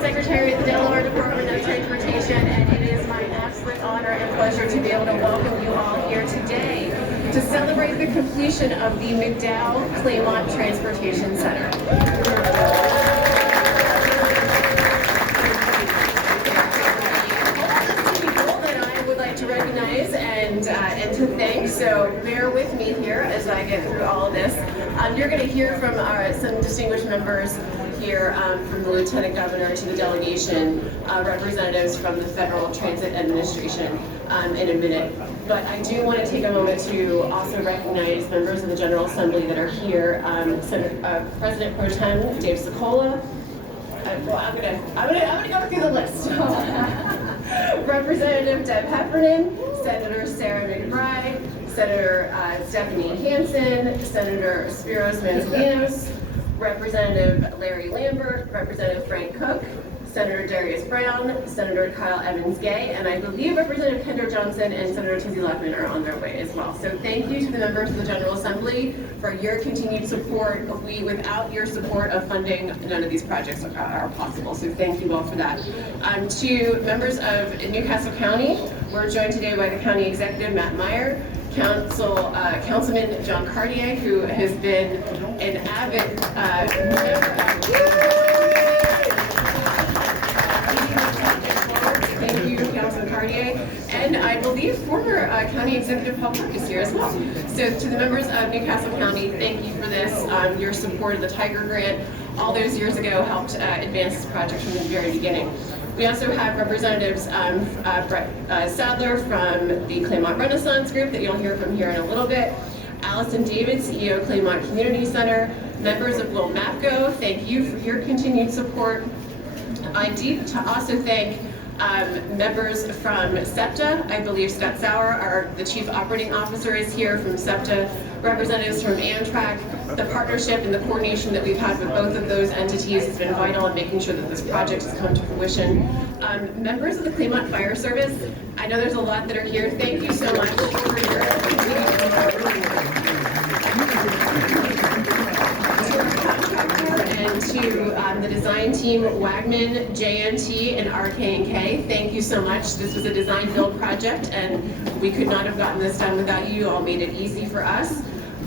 Secretary of the Delaware Department of Transportation, and it is my absolute honor and pleasure to be able to welcome you all here today to celebrate the completion of the McDowell Claymont Transportation Center. To recognize and to thank, so bear with me here as I get through all of this. You're going to hear from some distinguished members here, from the Lieutenant Governor to the delegation, representatives from the Federal Transit Administration in a minute. But I do want to take a moment to also recognize members of the General Assembly that are here. President Pro Tem Dave Sokola. Well, I'm gonna go through the list. Representative Deb Heffernan, Senator Sarah McBride, Senator Stephanie Hansen, Senator Spiros Manzaninos, Representative Larry Lambert, Representative Frank Cook, Senator Darius Brown, Senator Kyle Evans-Gay, and I believe Representative Kendra Johnson and Senator Tizzy Lechman are on their way as well. So thank you to the members of the General Assembly for your continued support. Without your support of funding, none of these projects are possible. So thank you all for that. To members of Newcastle County, we're joined today by the County Executive, Matt Meyer, Councilman John Cartier, who has been an avid Thank you, Councilman Cartier, and I believe former County Executive Paul Clark is here as well. So to the members of Newcastle County, thank you for this. Your support of the Tiger Grant all those years ago helped advance this project from the very beginning. We also have representatives, Brett Sadler from the Claymont Renaissance Group that you'll hear from here in a little bit, Allison David, CEO of Claymont Community Center, members of Will Mapco, thank you for your continued support. I need to also thank members from SEPTA. I believe Scott Sauer, the Chief Operating Officer, is here from SEPTA, representatives from Amtrak. The partnership and the coordination that we've had with both of those entities has been vital in making sure that this project has come to fruition. Members of the Claymont Fire Service, I know there's a lot that are here. Thank you so much for your and to the design team, Wagman, JNT, and RK&K. Thank you so much. This was a design build project, and we could not have gotten this done without you. You all made it easy for us.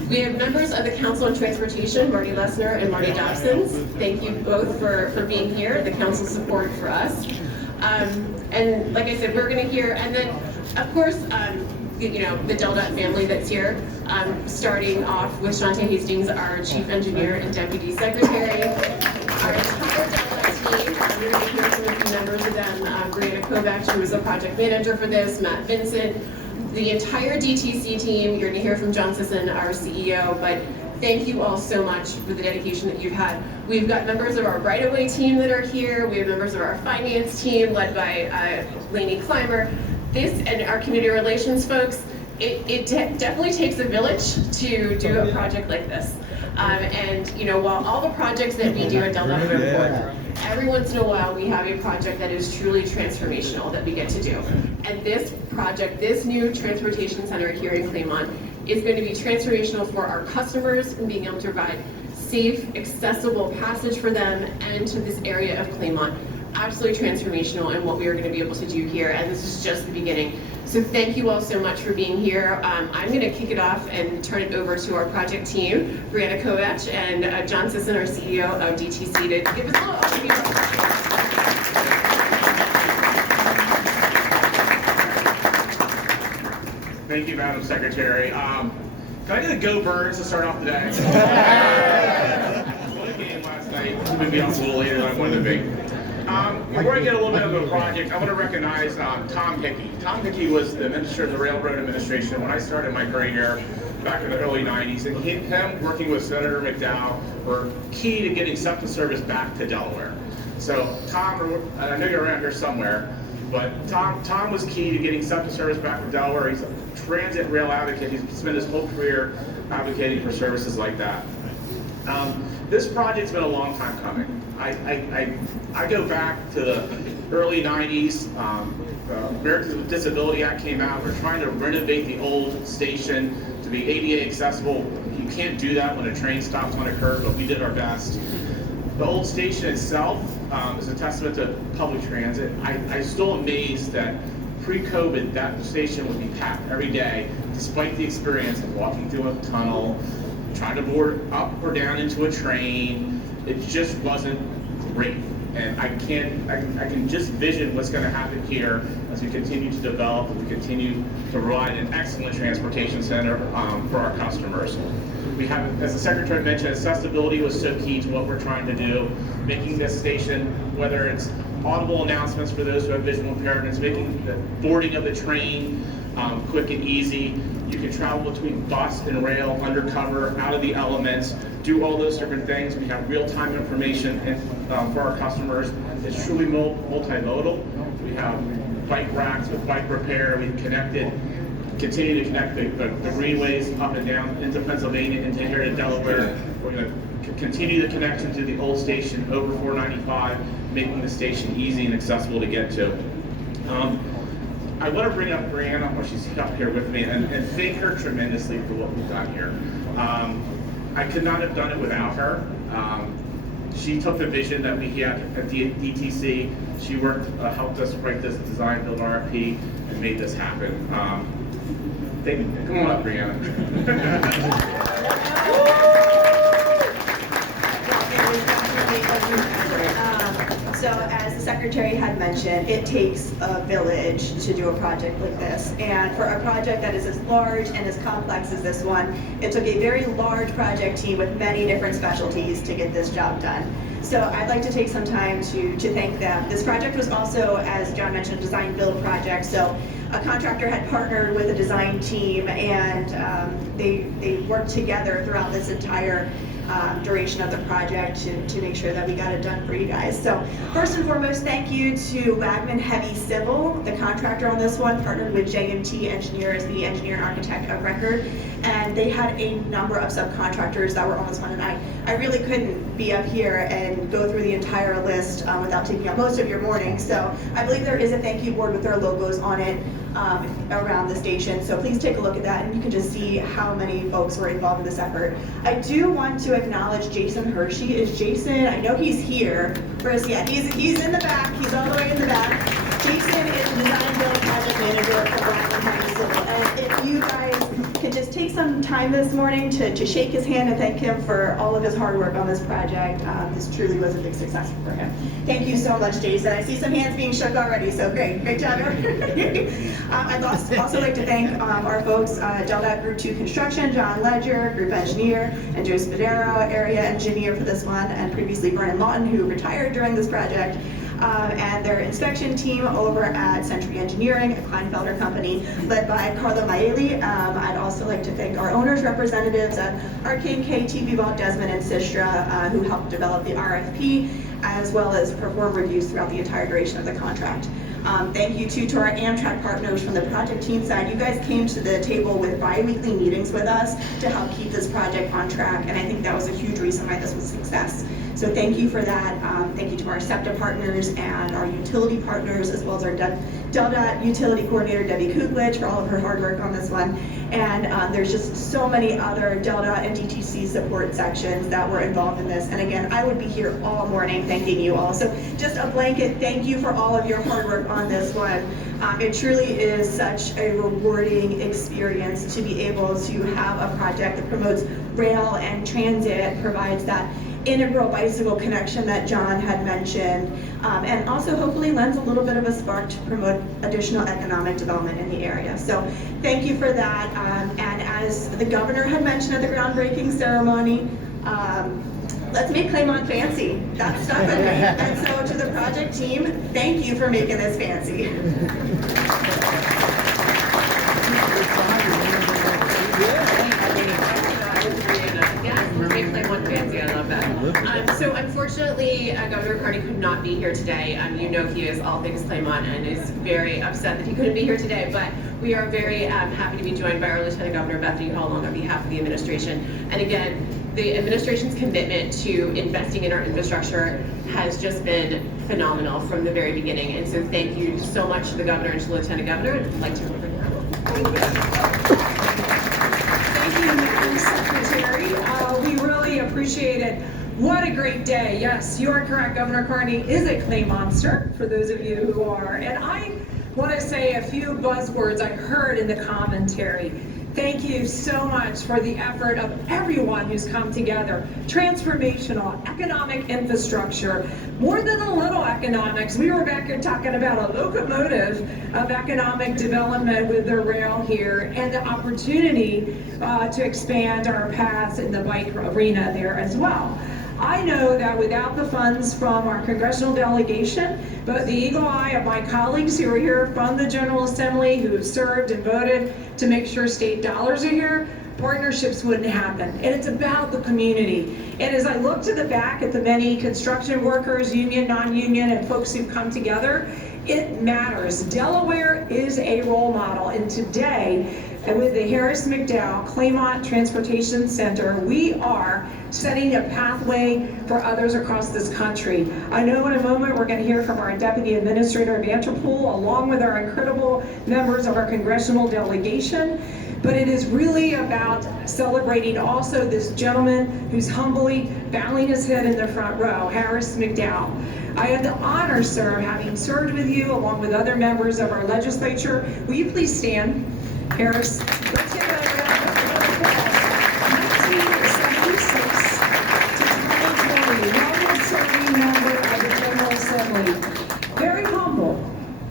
We have members of the Council on Transportation, Marty Lesnar and Marty Dobson. Thank you both for being here, the council's support for us. And like I said, we're going to hear, and then, of course, the Delta family that's here, starting off with Shante Hastings, our Chief Engineer and Deputy Secretary. Our entire Delta team, you're going to hear from a few members of them, Brianna Kovacs, who was the project manager for this, Matt Vincent, the entire DTC team. You're going to hear from John Sisson, our CEO, but thank you all so much for the dedication that you've had. We've got members of our right-of-way team that are here. We have members of our finance team led by Lainey Clymer. This and our community relations folks, it definitely takes a village to do a project like this. And while all the projects that we do at Delta are important, every once in a while we have a project that is truly transformational that we get to do. And this project, this new transportation center here in Claymont, is going to be transformational for our customers and being able to provide safe, accessible passage for them and to this area of Claymont. Absolutely transformational in what we are going to be able to do here, and this is just the beginning. So thank you all so much for being here. I'm going to kick it off and turn it over to our project team, Brianna Kovacs and John Sisson, our CEO of DTC, to give us a little overview. Thank you, Madam Secretary. Can I get a Go Birds to start off the day? What a game last night. Maybe I was a little later than I wanted to be. Before I get a little bit of a project, I want to recognize Tom Hickey. Tom Hickey was the Minister of the Railroad Administration when I started my career back in the early 90s, and him working with Senator McDowell were key to getting SEPTA service back to Delaware. So Tom, I know you're around here somewhere, but Tom was key to getting SEPTA service back to Delaware. He's a transit rail advocate. He's spent his whole career advocating for services like that. This project's been a long time coming. I go back to the early 90s. Americans with Disability Act came out. We're trying to renovate the old station to be ADA accessible. You can't do that when a train stops on a curve, but we did our best. The old station itself is a testament to public transit. I'm still amazed that pre-COVID, that station would be packed every day, despite the experience of walking through a tunnel, trying to board up or down into a train. It just wasn't great. And I can just vision what's going to happen here as we continue to develop and we continue to provide an excellent transportation center for our customers. We have, as the Secretary mentioned, accessibility was so key to what we're trying to do, making this station, whether it's audible announcements for those who have visual impairments, making the boarding of the train quick and easy. You can travel between bus and rail, undercover, out of the elements, do all those different things. We have real-time information for our customers. It's truly multimodal. We have bike racks with bike repair. We've continue to connect the greenways up and down into Pennsylvania, into here to Delaware. We're going to continue the connection to the old station over 495, making the station easy and accessible to get to. I want to bring up Brianna while she's up here with me and thank her tremendously for what we've done here. I could not have done it without her. She took the vision that we had at DTC. She helped us write this design build RFP and made this happen. Come on up, Brianna. So as the Secretary had mentioned, it takes a village to do a project like this. And for a project that is as large and as complex as this one, it took a very large project team with many different specialties to get this job done. So I'd like to take some time to thank them. This project was also, as John mentioned, a design build project. So a contractor had partnered with a design team and they worked together throughout this entire duration of the project to make sure that we got it done for you guys. So first and foremost, thank you to Wagman Heavy Civil, the contractor on this one, partnered with JMT Engineers, the engineer and architect of record. And they had a number of subcontractors that were on this one, and I really couldn't be up here and go through the entire list without taking up most of your morning. So I believe there is a thank you board with their logos on it around the station. So please take a look at that, and you can just see how many folks were involved in this effort. I do want to acknowledge Jason Hershey. Is Jason? I know he's here. First, yeah, he's in the back. He's all the way in the back. Jason is the design build project manager for Wagman Heavy Civil. And if you guys could just take some time this morning to shake his hand and thank him for all of his hard work on this project. This truly was a big success for him. Thank you so much, Jason. I see some hands being shook already, so great job. I'd also like to thank our folks, Delaware Group 2 Construction, John Ledger, Group Engineer, and Joe Spadero, Area Engineer for this one, and previously Vernon Lawton, who retired during this project. And their inspection team over at Century Engineering, a Kleinfelder company led by Carlo Maeli. I'd also like to thank our owners' representatives at RK&K, TV Vault, Desmond, and Sistra, who helped develop the RFP, as well as perform reviews throughout the entire duration of the contract. Thank you to our Amtrak partners from the project team side. You guys came to the table with bi-weekly meetings with us to help keep this project on track, and I think that was a huge reason why this was a success. So thank you for that. Thank you to our SEPTA partners and our utility partners, as well as our DelDOT utility coordinator, Debbie Kuglich, for all of her hard work on this one. And there's just so many other DelDOT and DTC support sections that were involved in this. And again, I would be here all morning thanking you all. So just a blanket thank you for all of your hard work on this one. It truly is such a rewarding experience to be able to have a project that promotes rail and transit, provides that integral bicycle connection that John had mentioned, and also hopefully lends a little bit of a spark to promote additional economic development in the area. So thank you for that. And as the governor had mentioned at the groundbreaking ceremony, let's make Claymont fancy. That stuck with me. And so to the project team, thank you for making this fancy. Fancy, I love that. So unfortunately, Governor Carney could not be here today. You know he is all things Claymont and is very upset that he couldn't be here today, but we are very happy to be joined by our Lieutenant Governor Bethany Hall on behalf of the administration. And again, the administration's commitment to investing in our infrastructure has just been phenomenal from the very beginning. And so thank you so much to the Governor and to the Lieutenant Governor. I'd like to remember Thank you, Madam Secretary. We really appreciate it. What a great day. Yes, you are correct. Governor Carney is a Claymonster, for those of you who are. And I want to say a few buzzwords I heard in the commentary. Thank you so much for the effort of everyone who's come together. Transformational, economic infrastructure, more than a little economics. We were back here talking about a locomotive of economic development with the rail here and the opportunity to expand our paths in the bike arena there as well. I know that without the funds from our congressional delegation, but the eagle eye of my colleagues who are here from the General Assembly, who have served and voted to make sure state dollars are here, partnerships wouldn't happen. And it's about the community. And as I look to the back at the many construction workers, union, non-union, and folks who've come together, it matters. Delaware is a role model, and today, with the Harris McDowell Claymont Transportation Center, we are setting a pathway for others across this country. I know in a moment we're going to hear from our Deputy Administrator Vanterpool, along with our incredible members of our congressional delegation. But it is really about celebrating also this gentleman who's humbly bowing his head in the front row, Harris McDowell. I had the honor, sir, having served with you along with other members of our legislature. Will you please stand? Harris, let's give it a round of applause. 1976 to 2020, longest serving member of the General Assembly. Very humble.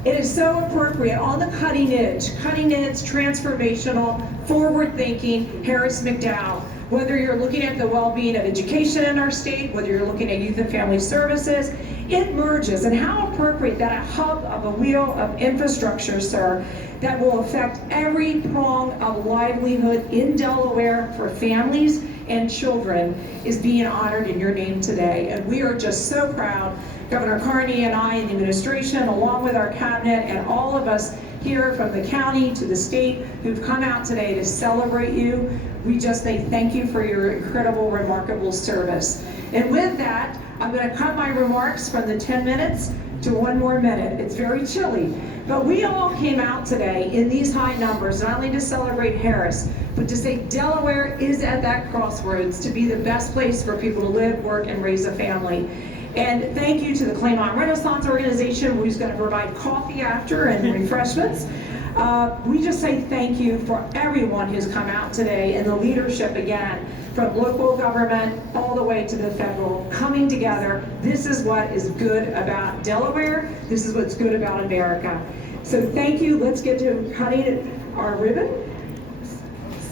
It is so appropriate, on the cutting edge, transformational, forward-thinking Harris McDowell. Whether you're looking at the well-being of education in our state, whether you're looking at youth and family services, it merges. And how appropriate that a hub of a wheel of infrastructure, sir, that will affect every prong of livelihood in Delaware for families and children is being honored in your name today. And we are just so proud, Governor Carney and I and the administration, along with our cabinet and all of us here from the county to the state who've come out today to celebrate you. We just say thank you for your incredible, remarkable service. And with that, I'm going to cut my remarks from the 10 minutes to 1 more minute. It's very chilly. But we all came out today in these high numbers, not only to celebrate Harris, but to say Delaware is at that crossroads to be the best place for people to live, work, and raise a family. And thank you to the Claymont Renaissance Organization, who's going to provide coffee after and refreshments. We just say thank you for everyone who's come out today and the leadership again, from local government all the way to the federal, coming together. This is what is good about Delaware. This is what's good about America. So thank you. Let's get to cutting our ribbon.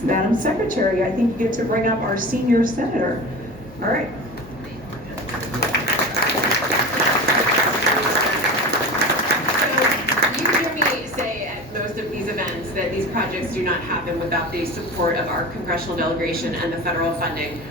Madam Secretary, I think you get to bring up our senior senator. All right. That these projects do not happen without the support of our congressional delegation and the federal funding.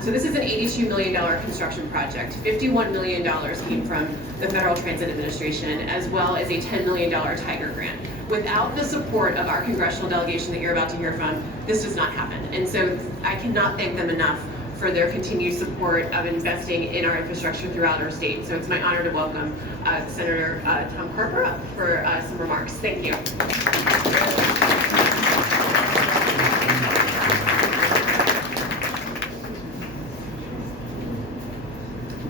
So this is an $82 million construction project. $51 million came from the Federal Transit Administration, as well as a $10 million Tiger grant. Without the support of our congressional delegation that you're about to hear from, this does not happen. And so I cannot thank them enough for their continued support of investing in our infrastructure throughout our state. So it's my honor to welcome Senator Tom Carper up for some remarks. Thank you.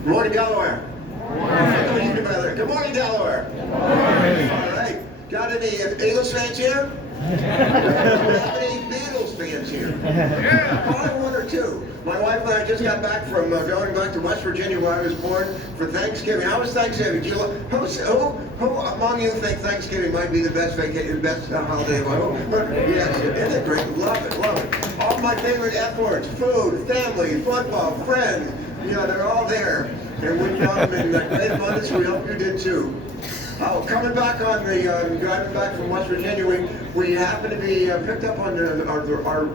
Good morning, Delaware. Good morning. Good morning, Delaware. Good morning. All right. Got any Eagles fans here? Do we have any Beatles fans here? Yeah. Probably 1 or 2. My wife and I just got back from going back to West Virginia, where I was born, for Thanksgiving. How was Thanksgiving? Who among you think Thanksgiving might be the best vacation, best holiday of all? Yes, isn't it great? Love it, love it. All my favorite F words: food, family, football, friends. You know, they're all there, and we found them in great abundance. We hope you did too. Oh, coming back on the driving back from West Virginia, we happened to be picked up on our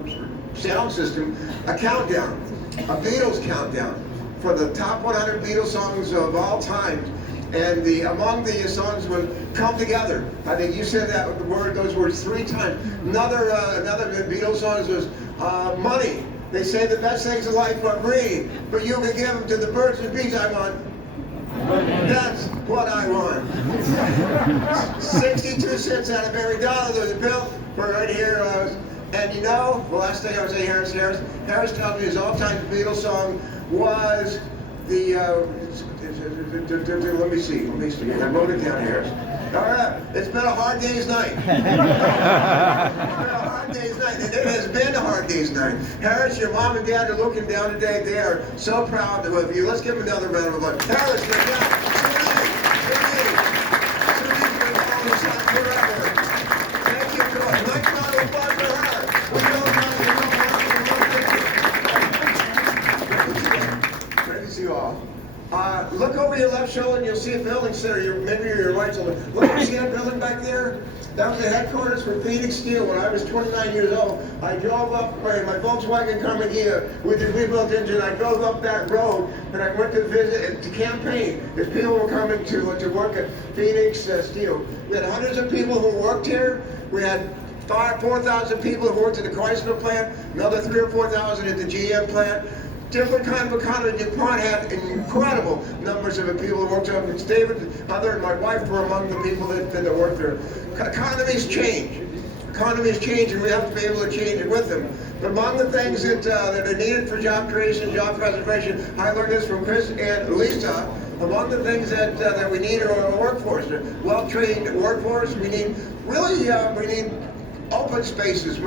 sound system a countdown, a Beatles countdown for the top 100 Beatles songs of all time. And among the songs was "Come Together." I think you said those words 3 times. Another Beatles song was "Money." They say the best things in life are green, but you can give them to the birds and bees. I want. That's what I want. 62 cents out of every dollar. There's a bill for right here. And you know, the last thing I would say, Harris tells me his all-time Beatles song was let me see. I wrote it down here. All right, it's been a hard day's night. It's been a hard day's night, and it has been a hard day's night. Harris, your mom and dad are looking down today. They are so proud of you. Let's give them another round of applause. Harris, your dad, Suni's been following us on forever. Thank you, Joy. Let's round of applause for her. Great to see you all. Look over your left shoulder and you'll see a building center. Maybe your right shoulder. Look, you see that building back there? That was the headquarters for Phoenix Steel. When I was 29 years old, I drove up in my Volkswagen coming here with the rebuilt engine. I drove up that road and I went to visit and to campaign as people were coming to work at Phoenix Steel. We had hundreds of people who worked here. We had 4,000 people who worked at the Chrysler plant, another 3,000 or 4,000 at the GM plant. Different kind of economy. DuPont had incredible numbers of people who worked on it. David, mother, and my wife were among the people that worked there. Economies change. Economies change, and we have to be able to change it with them. But among the things that are needed for job creation, job preservation, I learned this from Chris and Lisa. Among the things that we need are a workforce, a well-trained workforce. We need open spaces,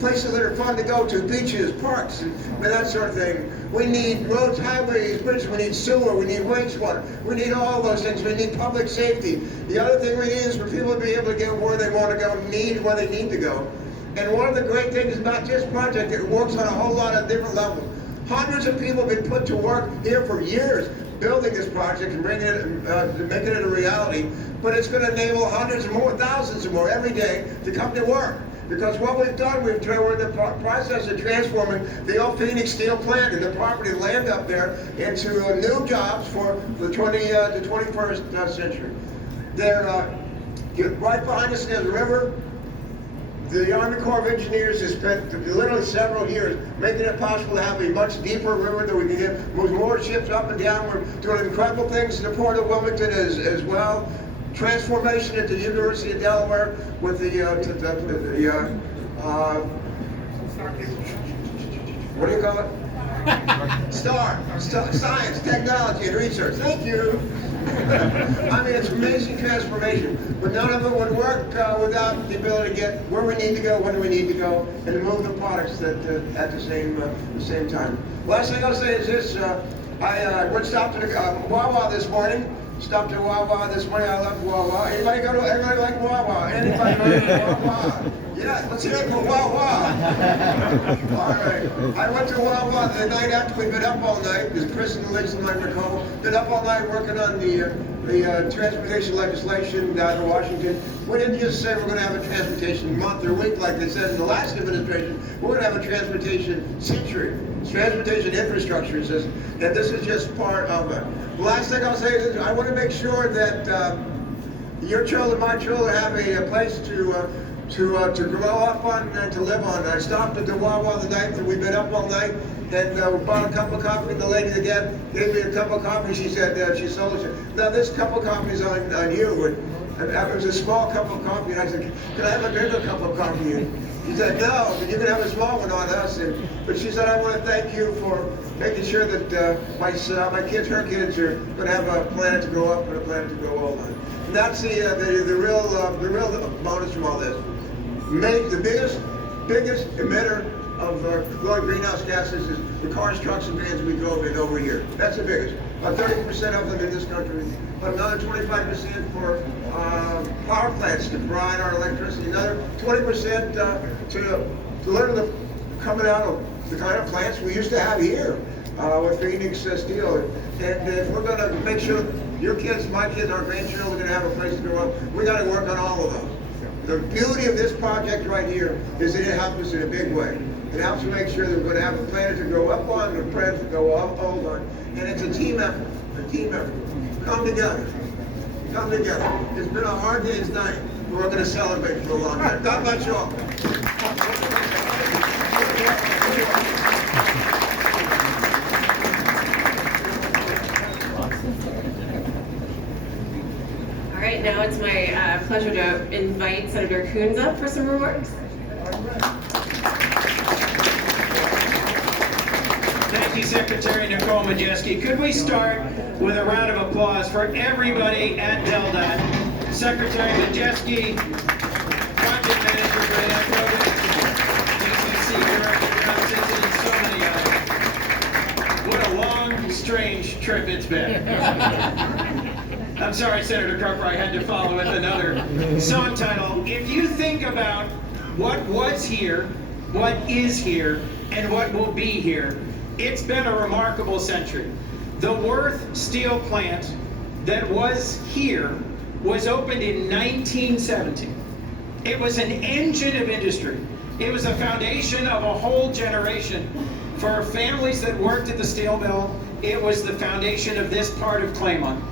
places that are fun to go to, beaches, parks, and that sort of thing. We need roads, highways, bridges, we need sewer, we need wastewater, we need all those things, we need public safety. The other thing we need is for people to be able to get where they want to go, where they need to go. And one of the great things about this project, it works on a whole lot of different levels. Hundreds of people have been put to work here for years building this project and making it a reality, but it's going to enable hundreds and more, thousands and more every day to come to work. Because what we've done, we're in the process of transforming the old Phoenix Steel plant and the property land up there into new jobs for the 21st century. They're right behind us is the river. The Army Corps of Engineers has spent literally several years making it possible to have a much deeper river that we can move more ships up and down. We're doing incredible things in the port of Wilmington as well. Transformation at the University of Delaware with what do you call it? STAR, science, technology, and research. Thank you. I mean, it's amazing transformation, but none of it would work without the ability to get where we need to go, when we need to go, and to move the products at the same time. Last thing I'll say is this: I went stopped at Wawa this morning. Stopped at Wawa this morning. I love Wawa. Anybody like Wawa? Anybody like Wawa? Yeah, let's hear it for Wawa. All right. I went to Wawa the night after we'd been up all night, because Chris and Lisa might recall. Been up all night working on the transportation legislation down in Washington. We didn't just say we're going to have a transportation month or week like they said in the last administration. We're going to have a transportation century. Transportation infrastructure system, and this is just part of it. The last thing I'll say is this: I want to make sure that your children, my children, have a place to grow up on and to live on. I stopped at the Wawa the night that we've been up all night, and bought a cup of coffee. The lady again gave me a cup of coffee. She said she sold it. Now this cup of coffee is on you. And it was a small cup of coffee, and I said, "Can I have a bigger cup of coffee?" She said, "No, but you can have a small one on us." But she said, "I want to thank you for making sure that my kids, her kids, are going to have a planet to grow up and a planet to grow old on." And that's the real bonus from all this. Make the biggest emitter of greenhouse gases is the cars, trucks, and vans we drove in over here. That's the biggest. About 30% of them in this country. But another 25% for power plants to provide our electricity. Another 20% to literally coming out of the kind of plants we used to have here with Phoenix Steel. And if we're going to make sure your kids, my kids, our grandchildren are going to have a place to grow up, we got to work on all of those. The beauty of this project right here is that it helps us in a big way. It helps to make sure that we're going to have a planet to grow up on and a planet to grow old on. And it's a team effort. A team effort. Come together. Come together. It's been a hard day's night, but we're going to celebrate for a long time. God bless you all. All right, now it's my pleasure to invite Senator Coons up for some remarks. Thank you, Secretary Nicole Majeski. Could we start with a round of applause for everybody at DelDOT? Secretary Majeski, Project Manager for that program, DCC Director, John Simpson, and so many others. What a long, strange trip it's been. I'm sorry, Senator Carper, I had to follow with another song title. If you think about what was here, what is here, and what will be here, it's been a remarkable century. The Worth steel plant that was here was opened in 1970. It was an engine of industry. It was a foundation of a whole generation. For families that worked at the steel mill, it was the foundation of this part of Claymont.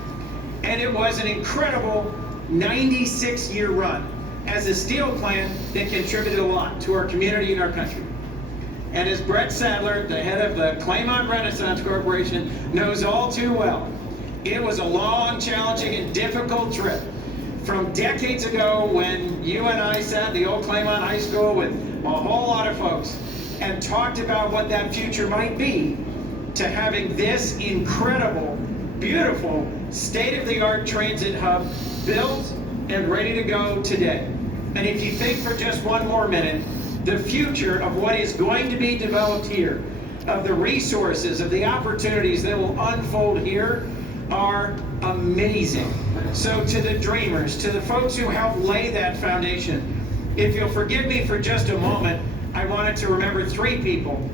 And it was an incredible 96-year run as a steel plant that contributed a lot to our community and our country. And as Brett Sadler, the head of the Claymont Renaissance Corporation, knows all too well, it was a long, challenging, and difficult trip from decades ago when you and I sat in the old Claymont High School with a whole lot of folks and talked about what that future might be, to having this incredible, beautiful, state-of-the-art transit hub built and ready to go today. And if you think for just one more minute, the future of what is going to be developed here, of the resources, of the opportunities that will unfold here, are amazing. So to the dreamers, to the folks who helped lay that foundation, if you'll forgive me for just a moment, I wanted to remember three people: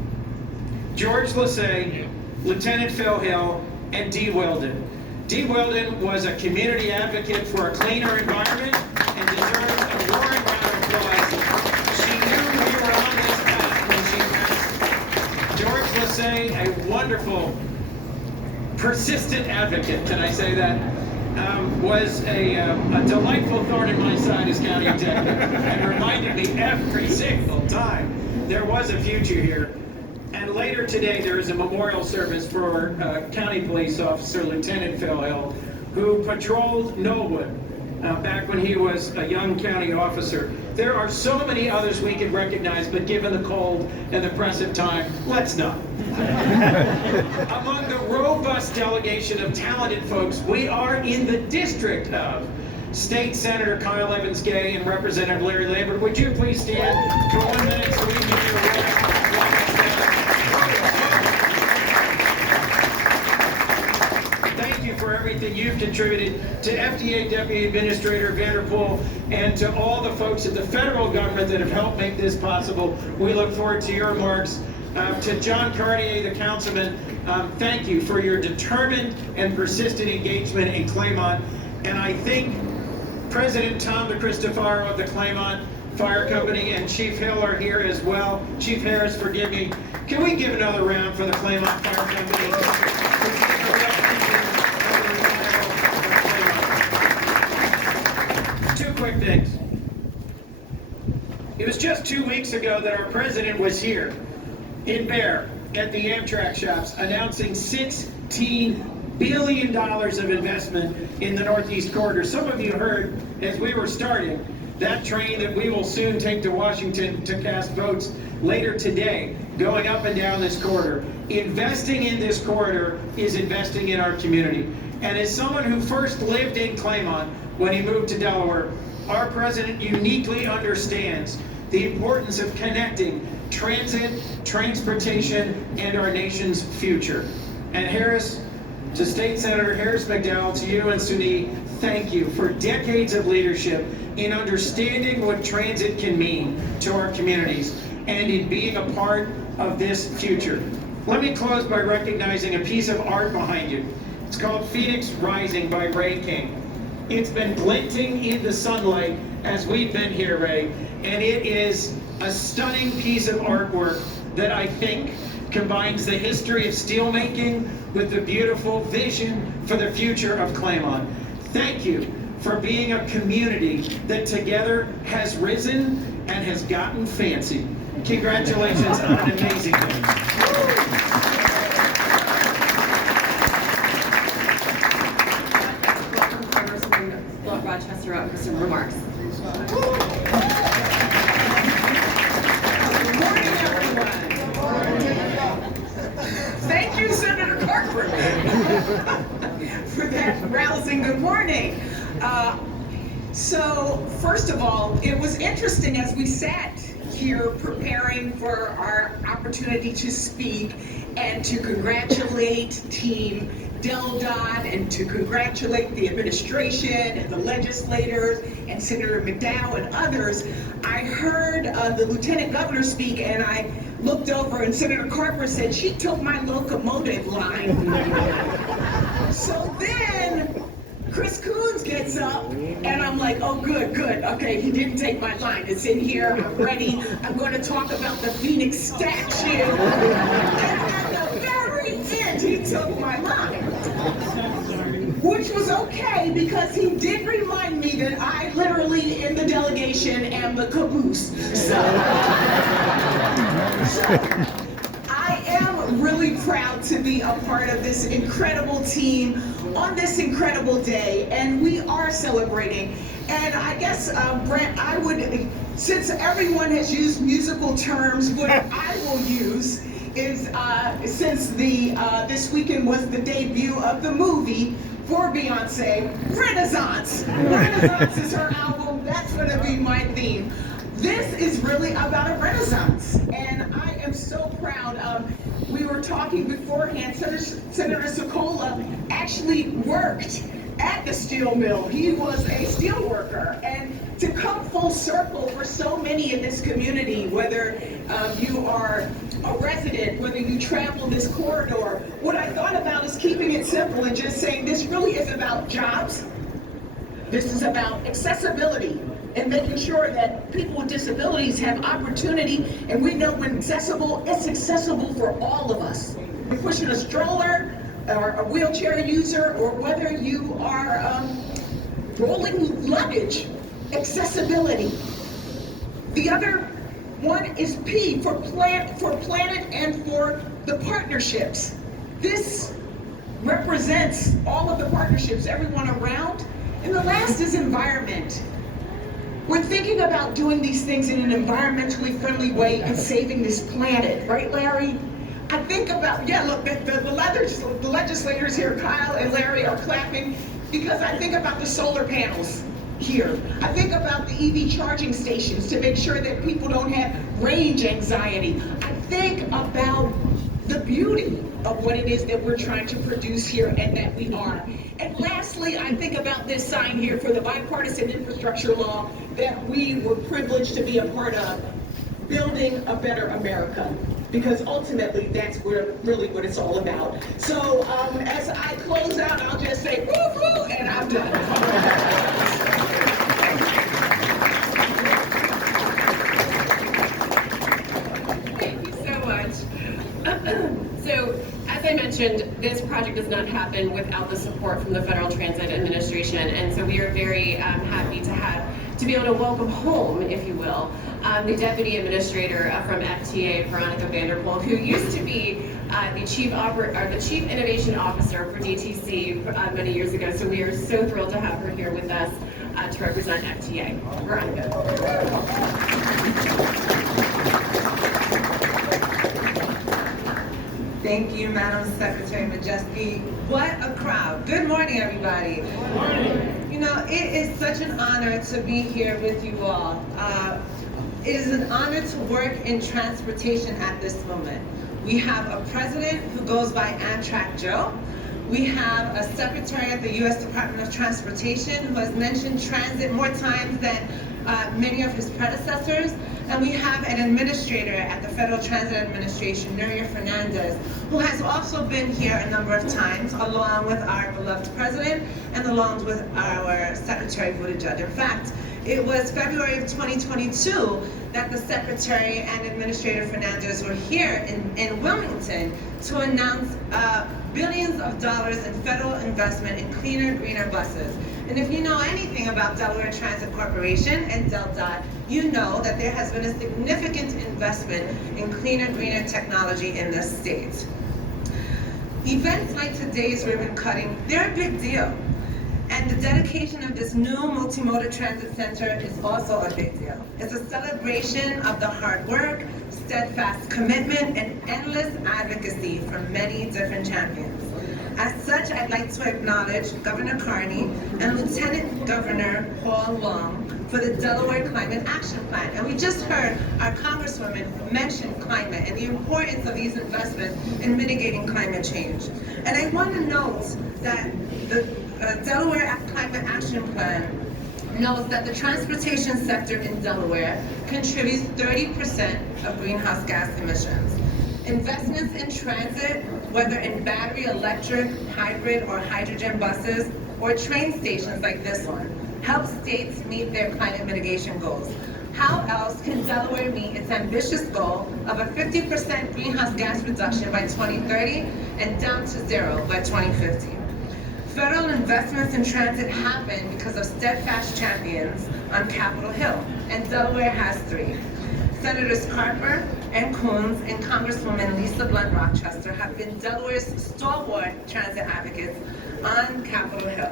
George Lassay, Lieutenant Phil Hill, and Dee Weldon. Dee Weldon was a community advocate for a cleaner environment and deserves a roaring round of applause. She knew we were on this path when she passed. George Lassay, a wonderful, persistent advocate, can I say that? Was a delightful thorn in my side as county executive and reminded me every single time there was a future here. And later today, there is a memorial service for County Police Officer Lieutenant Phil Hill, who patrolled Knollwood back when he was a young county officer. There are so many others we could recognize, but given the cold and the press of time, let's not. Among the robust delegation of talented folks, we are in the district of State Senator Kyle Evans Gay and Representative Larry Lambert. Would you please stand for 1 minute so we can hear what? Thank you for everything you've contributed to FDA Deputy Administrator Vanderpool and to all the folks at the federal government that have helped make this possible. We look forward to your remarks. To John Cartier, the councilman, thank you for your determined and persistent engagement in Claymont. And I think President Tom DeCristofaro of the Claymont Fire Company and Chief Hill are here as well. Chief Harris, forgive me. Can we give another round for the Claymont Fire Company? Two quick things. It was just 2 weeks ago that our president was here in Bear at the Amtrak shops announcing $16 billion of investment in the Northeast Corridor. Some of you heard as we were starting that train that we will soon take to Washington to cast votes later today, going up and down this corridor. Investing in this corridor is investing in our community. And as someone who first lived in Claymont when he moved to Delaware, our president uniquely understands the importance of connecting transit, transportation, and our nation's future. And Harris, to State Senator Harris McDowell, to you and Suni, thank you for decades of leadership in understanding what transit can mean to our communities and in being a part of this future. Let me close by recognizing a piece of art behind you. It's called Phoenix Rising by Ray King. It's been glinting in the sunlight as we've been here, Ray, and it is a stunning piece of artwork that I think combines the history of steelmaking with the beautiful vision for the future of Claymont. Thank you for being a community that together has risen and has gotten fancy. Congratulations on an amazing day. Rochester up for some remarks. Good morning, everyone. Thank you rousing good morning. So first of all, it was interesting as we sat here preparing for our opportunity to speak and to congratulate Team DelDOT and to congratulate the administration and the legislators and Senator McDowell and others. I heard the Lieutenant Governor speak and I looked over and Senator Carper said, she took my locomotive line. So then Chris Coons gets up and I'm like, oh good, okay, he didn't take my line. It's in here, I'm ready. I'm going to talk about the Phoenix statue. And at the very end, he took my line. Which was okay because he did remind me that I literally in the delegation am the caboose. So I am really proud to be a part of this incredible team on this incredible day, and we are celebrating. And I guess, Brent, I would, since everyone has used musical terms, what I will use is, since this weekend was the debut of the movie for Beyonce, Renaissance. Renaissance is her album, that's gonna be my theme. This is really about a renaissance, and I am so proud. We were talking beforehand, Senator Sokola actually worked at the steel mill. He was a steel worker, and to come full circle for so many in this community, whether you are a resident, whether you travel this corridor, what I thought about is keeping it simple and just saying this really is about jobs. This is about accessibility and making sure that people with disabilities have opportunity, and we know when accessible, it's accessible for all of us. You're pushing a stroller or a wheelchair user, or whether you are rolling luggage, accessibility. The other one is P for planet and for the partnerships. This represents all of the partnerships, everyone around. And the last is environment. We're thinking about doing these things in an environmentally friendly way and saving this planet, right, Larry? I think about, yeah, look, the legislators here, Kyle and Larry, are clapping because I think about the solar panels here. I think about the EV charging stations to make sure that people don't have range anxiety. I think about the beauty of what it is that we're trying to produce here and that we are. And lastly, I think about this sign here for the bipartisan infrastructure law that we were privileged to be a part of, building a better America. Because ultimately, that's really what it's all about. So as I close out, I'll just say, woo-hoo, and I'm done. Thank you so much. So, as I mentioned, this project does not happen without the support from the Federal Transit Administration, and so we are very happy to be able to welcome home, if you will, the Deputy Administrator from FTA, Veronica Vanderpool, who used to be the Chief Innovation Officer for DTC many years ago. So we are so thrilled to have her here with us to represent FTA. Veronica. Thank you, Madam Secretary Majeski. What a crowd. Good morning, everybody. Good morning. You know, it is such an honor to be here with you all. It is an honor to work in transportation at this moment. We have a president who goes by Amtrak Joe. We have a secretary at the U.S. Department of Transportation who has mentioned transit more times than many of his predecessors. And we have an administrator at the Federal Transit Administration, Nuria Fernandez, who has also been here a number of times, along with our beloved president and along with our Secretary Buttigieg. In fact, it was February of 2022 that the Secretary and Administrator Fernandez were here in Wilmington to announce billions of dollars in federal investment in cleaner, greener buses. And if you know anything about Delaware Transit Corporation and DelDOT, you know that there has been a significant investment in cleaner, greener technology in this state. Events like today's ribbon cutting, they're a big deal. And the dedication of this new multimodal transit center is also a big deal. It's a celebration of the hard work, steadfast commitment, and endless advocacy from many different champions. As such, I'd like to acknowledge Governor Carney and Lieutenant Governor Paul Long for the Delaware Climate Action Plan. And we just heard our Congresswoman mention climate and the importance of these investments in mitigating climate change. And I want to note that the Delaware Climate Action Plan notes that the transportation sector in Delaware contributes 30% of greenhouse gas emissions. Investments in transit, whether in battery, electric, hybrid, or hydrogen buses, or train stations like this one, help states meet their climate mitigation goals. How else can Delaware meet its ambitious goal of a 50% greenhouse gas reduction by 2030 and down to zero by 2050? Federal investments in transit happen because of steadfast champions on Capitol Hill, and Delaware has 3. Senators Carper and Coons and Congresswoman Lisa Blunt Rochester have been Delaware's stalwart transit advocates on Capitol Hill.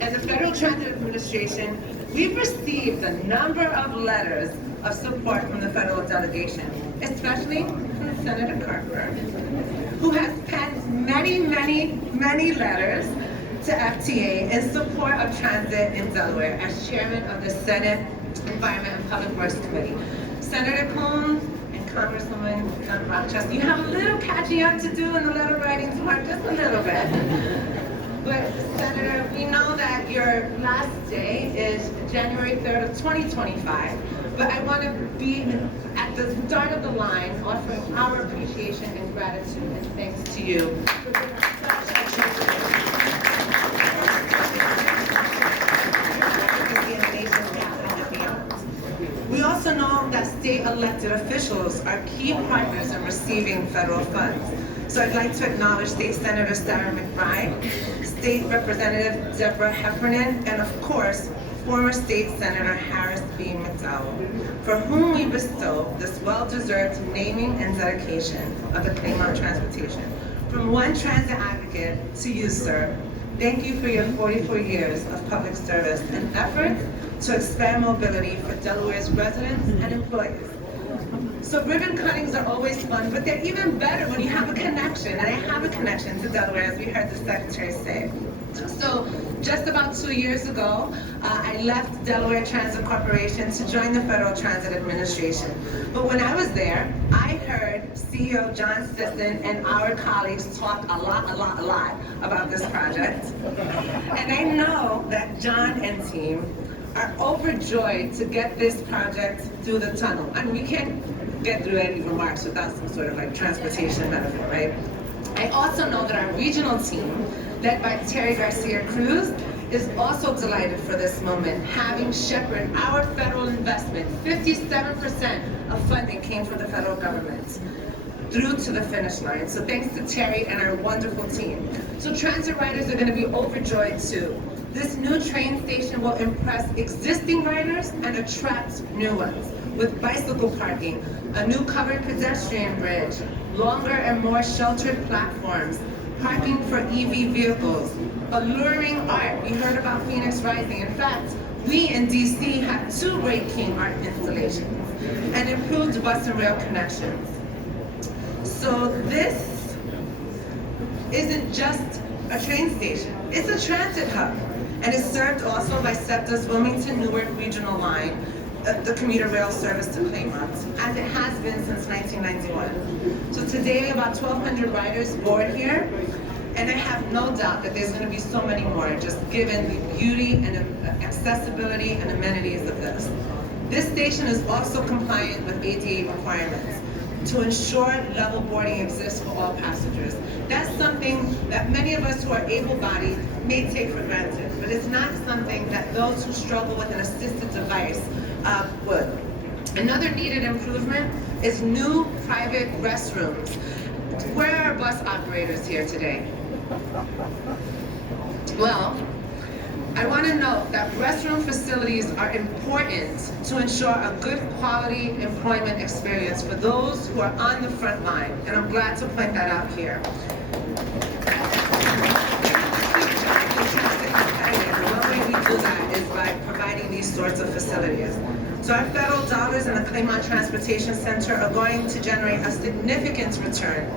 As a Federal Transit Administration, we've received a number of letters of support from the federal delegation, especially from Senator Carper, who has penned many letters to FTA in support of transit in Delaware as chairman of the Senate Environment and Public Works Committee. Senator Coons and Congresswoman Rochester, you have a little catching up to do in the letter writing part, just a little bit. But Senator, we know that your last day is January 3rd of 2025, but I want to be at the start of the line offering our appreciation and gratitude and thanks to you for being such a champion. We also know that state elected officials are key partners in receiving federal funds. So I'd like to acknowledge State Senator Sarah McBride, State Representative Deborah Heffernan, and of course, former State Senator Harris B. McDowell, for whom we bestow this well-deserved naming and dedication of the Claymont Transportation. From one transit advocate to you, sir, thank you for your 44 years of public service and efforts to expand mobility for Delaware's residents and employees. So ribbon cuttings are always fun, but they're even better when you have a connection, and I have a connection to Delaware, as we heard the Secretary say. So just about 2 years ago, I left Delaware Transit Corporation to join the Federal Transit Administration. But when I was there, I heard CEO John Sisson and our colleagues talk a lot about this project. And I know that John and team are overjoyed to get this project through the tunnel. I mean, we can't get through any remarks without some sort of like transportation metaphor, right? I also know that our regional team, led by Terry Garcia Cruz, is also delighted for this moment, having shepherded our federal investment. 57% of funding came from the federal government through to the finish line. So thanks to Terry and our wonderful team. So transit riders are going to be overjoyed too. This new train station will impress existing riders and attract new ones with bicycle parking, a new covered pedestrian bridge, longer and more sheltered platforms, parking for EV vehicles, alluring art. We heard about Phoenix Rising. In fact, we in DC have 2 Great King art installations and improved bus and rail connections. So this isn't just a train station, it's a transit hub. And is served also by SEPTA's Wilmington Newark Regional Line, the commuter rail service to Claymont, as it has been since 1991. So today, about 1,200 riders board here, and I have no doubt that there's going to be so many more, just given the beauty and accessibility and amenities of this. This station is also compliant with ADA requirements to ensure level boarding exists for all passengers. That's something that many of us who are able-bodied may take for granted, but it's not something that those who struggle with an assisted device would. Another needed improvement is new private restrooms. Where are bus operators here today? Well, I want to note that restroom facilities are important to ensure a good quality employment experience for those who are on the front line, and I'm glad to point that out here. The one way we do that is by providing these sorts of facilities. So our federal dollars in the Claymont Transportation Center are going to generate a significant return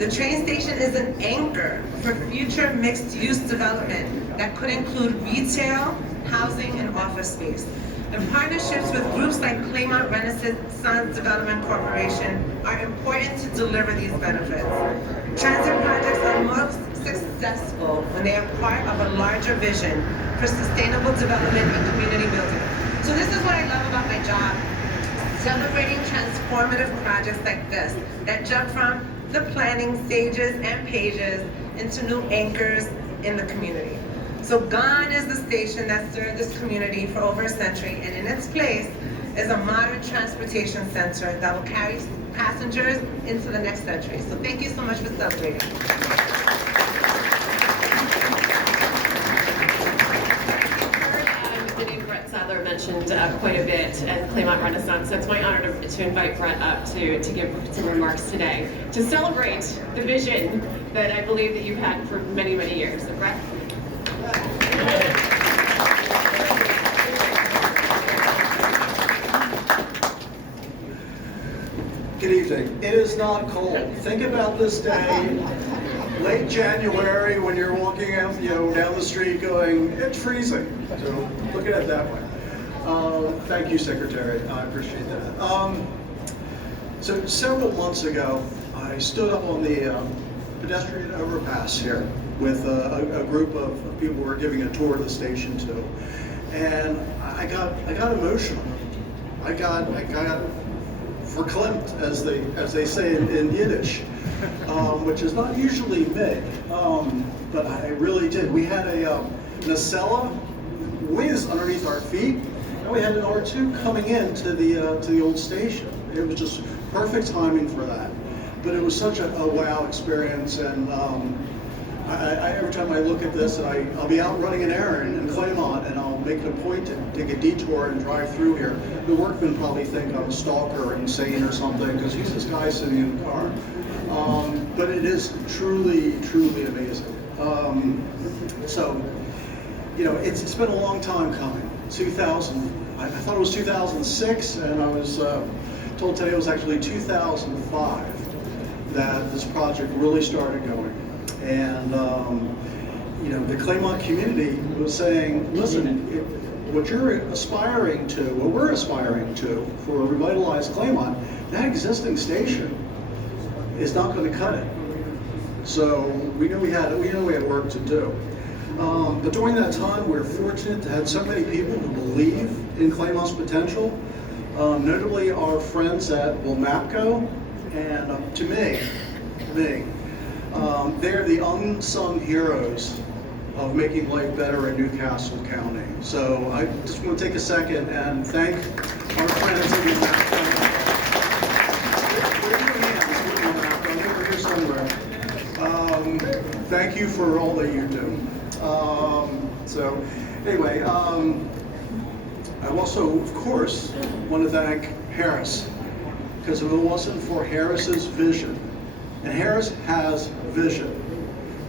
The train station is an anchor for future mixed-use development that could include retail, housing, and office space. And partnerships with groups like Claymont Renaissance Development Corporation are important to deliver these benefits. Transit projects are most successful when they are part of a larger vision for sustainable development and community building. So this is what I love about my job, celebrating transformative projects like this that jump from the planning stages and pages into new anchors in the community. So gone is the station that served this community for over a century, and in its place is a modern transportation center that will carry passengers into the next century. So thank you so much for celebrating. Mentioned quite a bit at Claymont Renaissance, so it's my honor to invite Brett up to give some remarks today to celebrate the vision that I believe that you've had for many, many years. So Brett? Good evening. It is not cold. Think about this day, late January, when you're walking out, down the street going, it's freezing. So look at it that way. Thank you, Secretary. I appreciate that. So several months ago, I stood up on the pedestrian overpass here with a group of people who were giving a tour of the station too, and I got emotional. I got verklempt, as they say in Yiddish, which is not usually me, but I really did. We had a nacella whiz underneath our feet. We had an R2 coming into the old station. It was just perfect timing for that. But it was such a wow experience, and every time I look at this, and I'll be out running an errand in Claymont, and I'll make it a point to take a detour and drive through here. The workmen probably think I'm a stalker or insane or something, because he's this guy sitting in the car. But it is truly, truly amazing. So, it's been a long time coming. 2000. I thought it was 2006, and I was told today it was actually 2005 that this project really started going. And the Claymont community was saying, listen, what you're aspiring to, what we're aspiring to for a revitalized Claymont, that existing station is not going to cut it. So we knew we had work to do. But during that time, we're fortunate to have so many people who believe in Claymont's potential, notably our friends at McDowell, and to me, they're the unsung heroes of making life better in Newcastle County. So I just want to take a second and thank our friends at McDowell. We're here somewhere. Thank you for all that you do. So anyway, I also, of course, want to thank Harris, because if it wasn't for Harris's vision, and Harris has vision,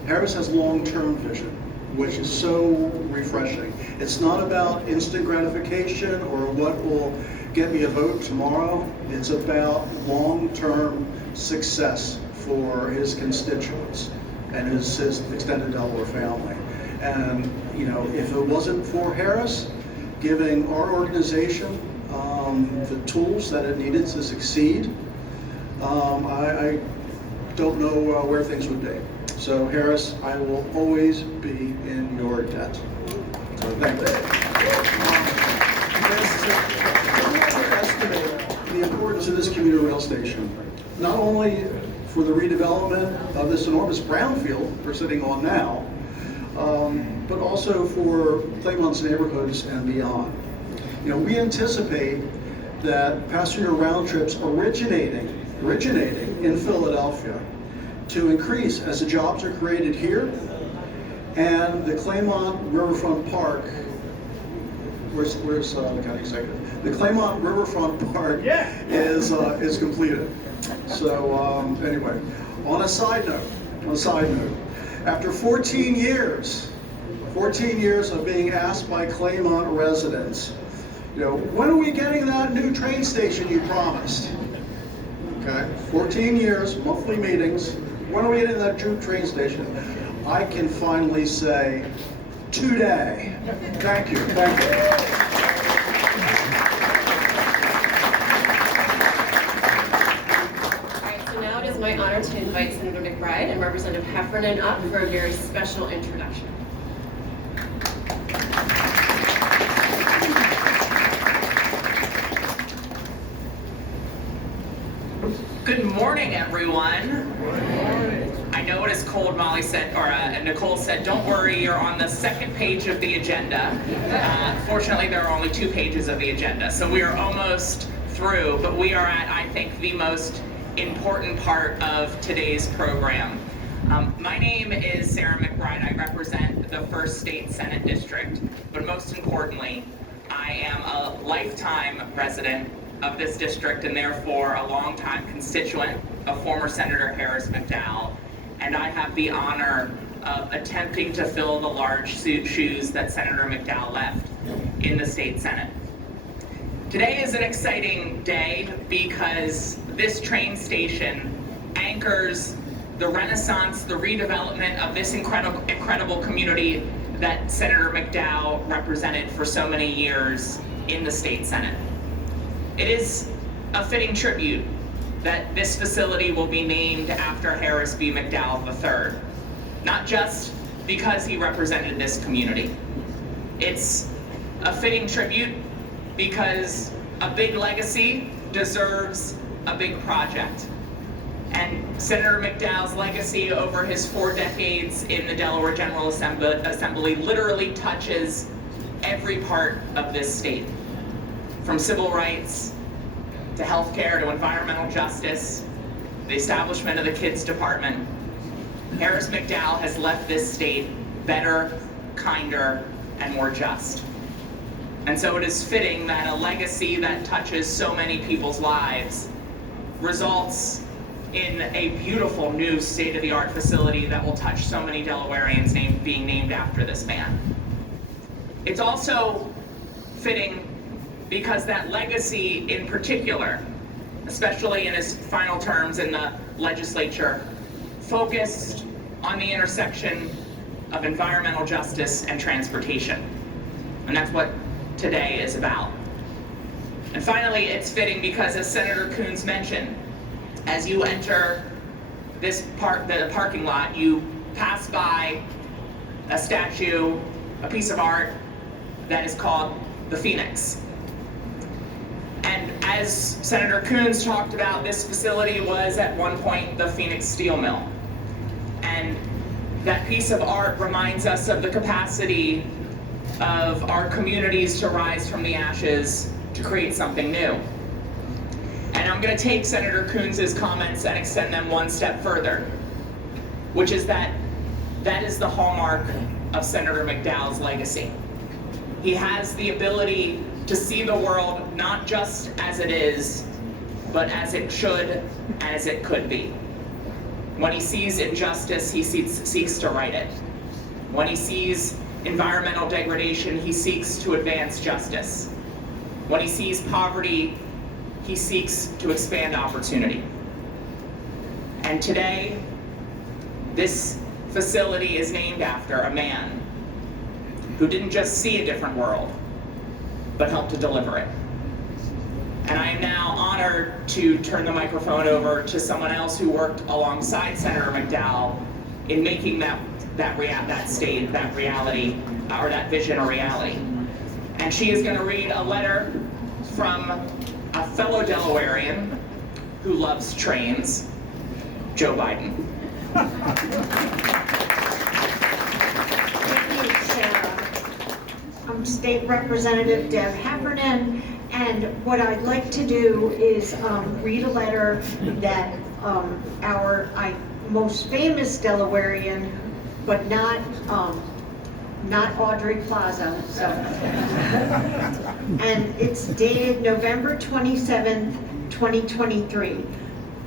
Harris has long-term vision, which is so refreshing. It's not about instant gratification or what will get me a vote tomorrow. It's about long-term success for his constituents and his extended Delaware family. And if it wasn't for Harris giving our organization the tools that it needed to succeed, I don't know where things would be. So Harris, I will always be in your debt. So thank you. Don't underestimate the importance of this commuter rail station, not only for the redevelopment of this enormous brownfield we're sitting on now, but also for Claymont's neighborhoods and beyond. We anticipate that passenger round trips originating in Philadelphia to increase as the jobs are created here, and the Claymont Riverfront Park. Where's the county executive? The Claymont Riverfront Park is completed. So anyway, on a side note, after 14 years of being asked by Claymont residents, when are we getting that new train station you promised? Okay, 14 years, monthly meetings, when we get in that train station, I can finally say, today. Thank you, thank you. All right, so now it is my honor to invite Senator McBride and Representative Heffernan up for a very special introduction. Good morning, everyone. I know it is cold, Molly said, or Nicole said, don't worry, you're on the second page of the agenda. Fortunately, there are only 2 pages of the agenda, so we are almost through, but we are at, I think, the most important part of today's program. My name is Sarah McBride. I represent the 1st State Senate District, but most importantly, I am a lifetime resident of this district and therefore a longtime constituent of former Senator Harris McDowell, and I have the honor of attempting to fill the large shoes that Senator McDowell left in the state Senate. Today is an exciting day because this train station anchors the renaissance, the redevelopment of this incredible community that Senator McDowell represented for so many years in the state Senate. It is a fitting tribute that this facility will be named after Harris B. McDowell III, not just because he represented this community. It's a fitting tribute because a big legacy deserves a big project. And Senator McDowell's legacy over his 4 decades in the Delaware General Assembly literally touches every part of this state. From civil rights, to healthcare, to environmental justice, the establishment of the kids department. Harris McDowell has left this state better, kinder, and more just. And so it is fitting that a legacy that touches so many people's lives results in a beautiful new state-of-the-art facility that will touch so many Delawareans being named after this man. It's also fitting because that legacy in particular, especially in his final terms in the legislature, focused on the intersection of environmental justice and transportation. And that's what today is about. And finally, it's fitting because, as Senator Coons mentioned, as you enter the parking lot, you pass by a statue, a piece of art that is called the Phoenix. And as Senator Coons talked about, this facility was at one point the Phoenix Steel Mill. And that piece of art reminds us of the capacity of our communities to rise from the ashes to create something new. And I'm going to take Senator Coons' comments and extend them one step further, which is that is the hallmark of Senator McDowell's legacy. He has the ability to see the world not just as it is, but as it should and as it could be. When he sees injustice, he seeks to right it. When he sees environmental degradation, he seeks to advance justice. When he sees poverty, he seeks to expand opportunity. And today, this facility is named after a man who didn't just see a different world, but helped to deliver it. And I am now honored to turn the microphone over to someone else who worked alongside Senator McDowell in making that vision a reality. And she is going to read a letter from a fellow Delawarean who loves trains, Joe Biden. Thank you, Sarah. I'm State Representative Deb Heffernan, and what I'd like to do is read a letter that our most famous Delawarean, but not Audrey Plaza, so. And it's dated November 27th, 2023.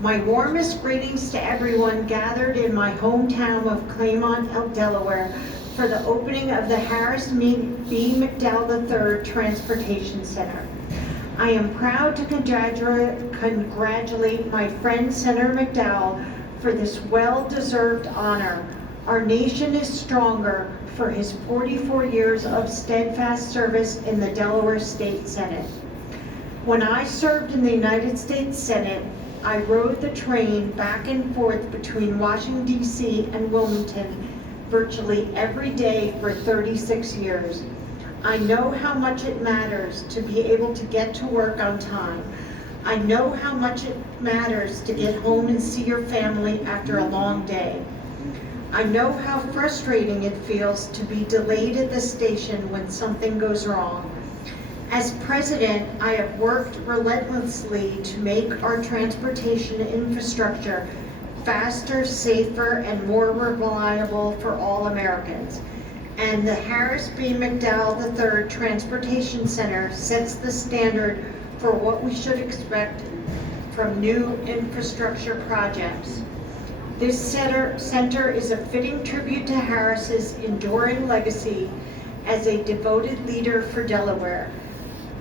My warmest greetings to everyone gathered in my hometown of Claymont, Delaware, for the opening of the Harris B. McDowell III Transportation Center. I am proud to congratulate my friend Senator McDowell for this well-deserved honor. Our nation is stronger for his 44 years of steadfast service in the Delaware State Senate. When I served in the United States Senate, I rode the train back and forth between Washington, D.C. and Wilmington virtually every day for 36 years. I know how much it matters to be able to get to work on time. I know how much it matters to get home and see your family after a long day. I know how frustrating it feels to be delayed at the station when something goes wrong. As president, I have worked relentlessly to make our transportation infrastructure faster, safer, and more reliable for all Americans. And the Harris B. McDowell III Transportation Center sets the standard for what we should expect from new infrastructure projects. This center is a fitting tribute to Harris's enduring legacy as a devoted leader for Delaware.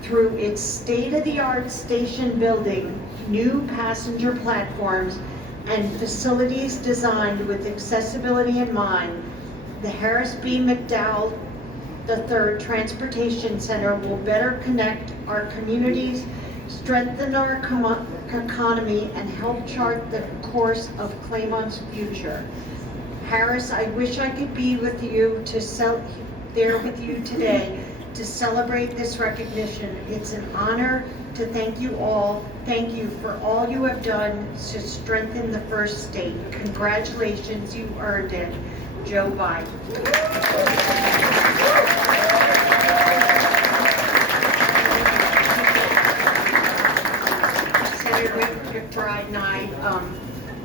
Through its state-of-the-art station building, new passenger platforms, and facilities designed with accessibility in mind, the Harris B. McDowell III Transportation Center will better connect our communities, strengthen our economy, and help chart the course of Claymont's future. Harris, I wish I could be with you there with you today to celebrate this recognition. It's an honor to thank you all. Thank you for all you have done to strengthen the first state. Congratulations, you earned it. Joe Biden. Senator McBride and I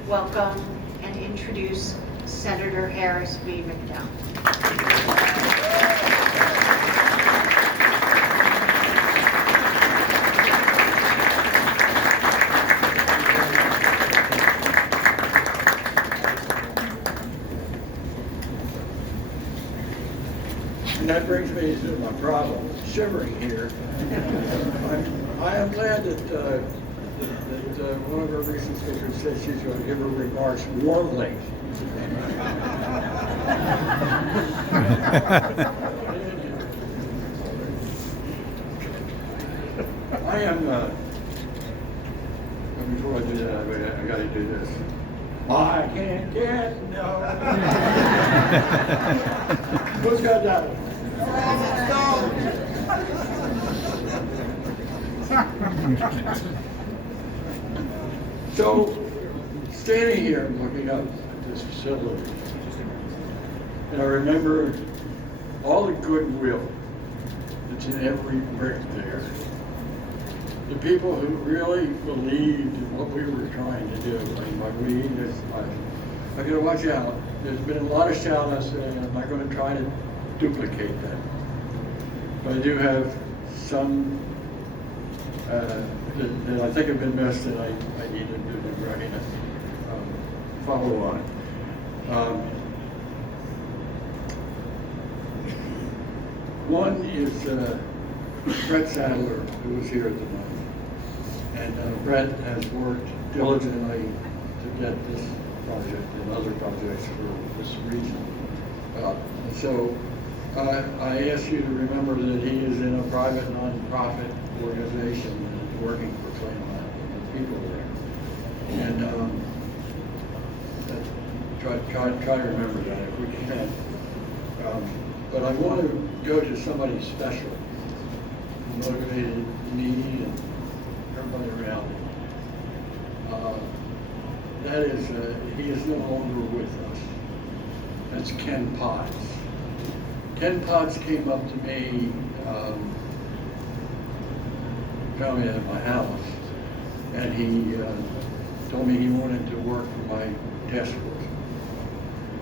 welcome and introduce Senator Harris B. McDowell. And that brings me to my problem, shivering here. I am glad that one of our recent speakers said she's going to give her remarks warmly. I am, before I do that, I got to do this. I can't get no. Who's got that one? So, standing here and looking up at this facility, and I remember all the goodwill that's in every brick there. The people who really believed in what we were trying to do. And by we, I gotta watch out. There's been a lot of shallowness, and I'm not going to try to duplicate that. But I do have some that I think have been missed, and I need to do the running and follow on. One is Brett Sadler, who was here at the moment. And Brett has worked diligently to get this project and other projects for this region. And so I ask you to remember that he is in a private non-profit organization and is working for Claymont and the people there. And try to remember that if we can. But I want to go to somebody special, motivated me and everybody around me. That is, he is no longer with us. That's Ken Potts. Ken Potts came up to me, found me at my house, and he told me he wanted to work for my task force.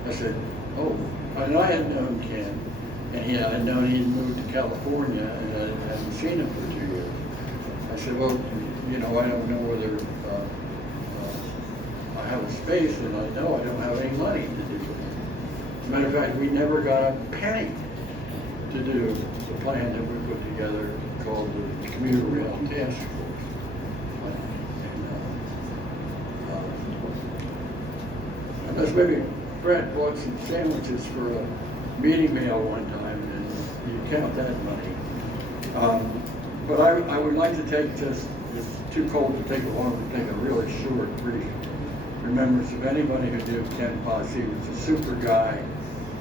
I said, oh, and I had known Ken, and I had known he'd moved to California, and I hadn't seen him for 2 years. I said, well, you know, I don't know whether I have a space, and I know I don't have any money to do it. As a matter of fact, we never got a penny to do the plan that we put together called the Commuter Rail Task Force. That's maybe Brett bought some sandwiches for a meeting meal one time, and you count that money. But I would like to take just, it's too cold to take it long, to take a really short, brief remembrance of anybody who knew Ken Potts. He was a super guy,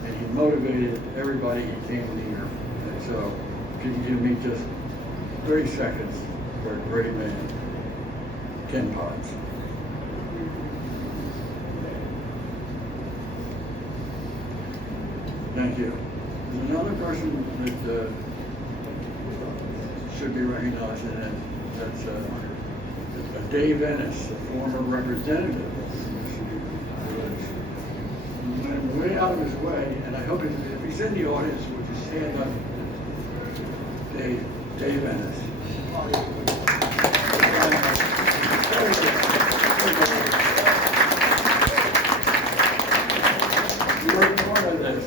and he motivated everybody he came near. And so, can you give me just 30 seconds for a great man, Ken Potts? Thank you. There's another person that should be recognized, and that's Dave Ennis, a former representative of the village. He went way out of his way, and I hope if he's in the audience, would you stand up? Dave Ennis. You were part of this.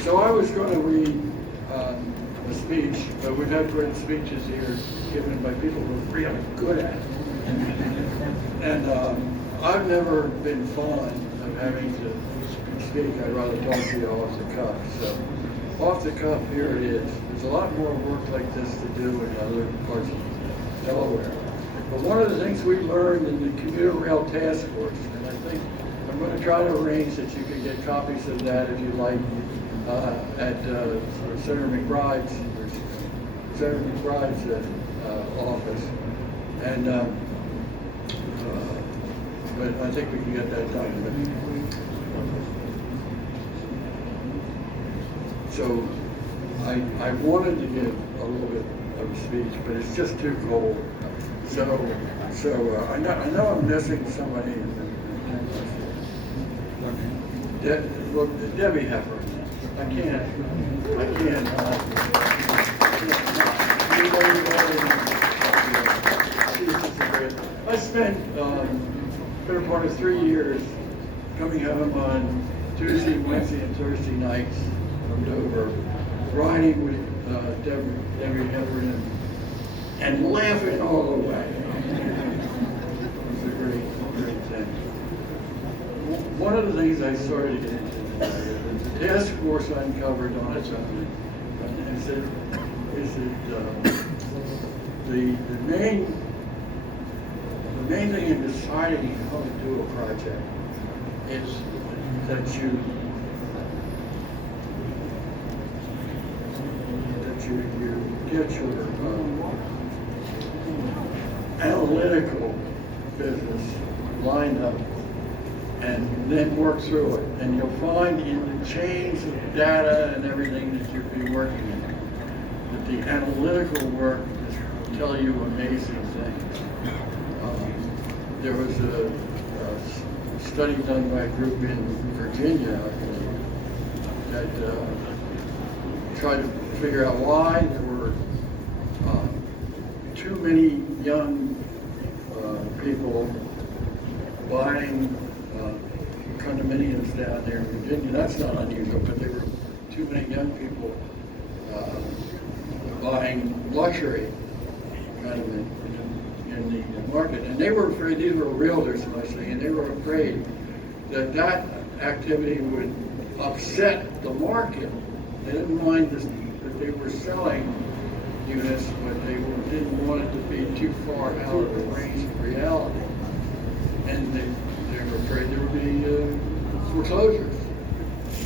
So I was going to read a speech, but we've had great speeches here given by people who are really good at it. And I've never been fond of having to speak. I'd rather talk to you off the cuff. So off the cuff, here it is. There's a lot more work like this to do in other parts of Delaware. But one of the things we learned in the Commuter Rail Task Force, and I think I'm going to try to arrange that you can get copies of that if you like, at Senator McBride's office, and but I think we can get that done. So I wanted to give a little bit of a speech, but it's just too cold. So I know I'm missing somebody. Debbie Hepburn. I can't. I spent better part of 3 years coming home on Tuesday, Wednesday, and Thursday nights from Dover, riding with Debbie Hepburn and laughing all the way. It was a great thing. One of the things I started to get into the task force uncovered on its own is that the main thing in deciding how to do a project is that you get your analytical business lined up and then work through it. And you'll find in the chains of data and everything that you've been working in, that the analytical work will tell you amazing things. There was a study done by a group in Virginia, I believe, that tried to figure out why there were too many young people buying condominiums down there in Virginia. That's not unusual, but there were too many young people buying luxury condominiums in the market. And they were afraid, these were realtors mostly, and they were afraid that that activity would upset the market. They didn't mind that they were selling units, but they didn't want it to be too far out of the range of reality. And they were afraid there would be foreclosures,